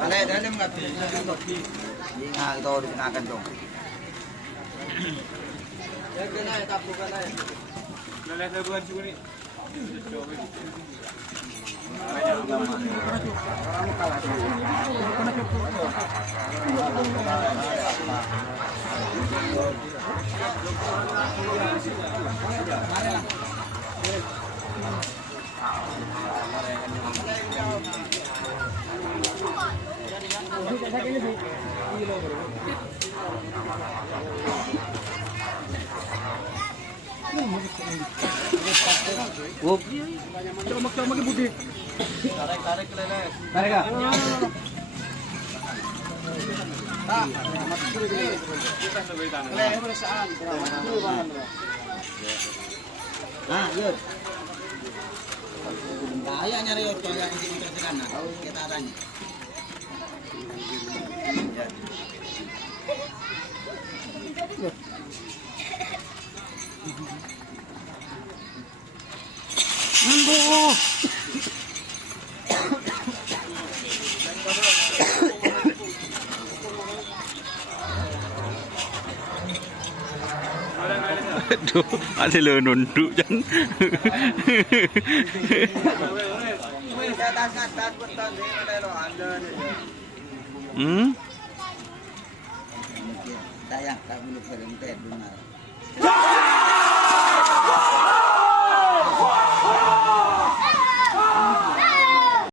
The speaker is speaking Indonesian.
Balik dalam nggak bisa. Nah itu dikenakan dong. Ya kena ya tak bukan ya. Lele bukan juga nih. Coba ke budi. Tarik lele. Tarik ah. Nah, good. Bahaya nyari orto yang di motor kanan. Kita tanya. Mambo. Aduh, ada lo nunduk jan. Tayang tak boleh berhenti.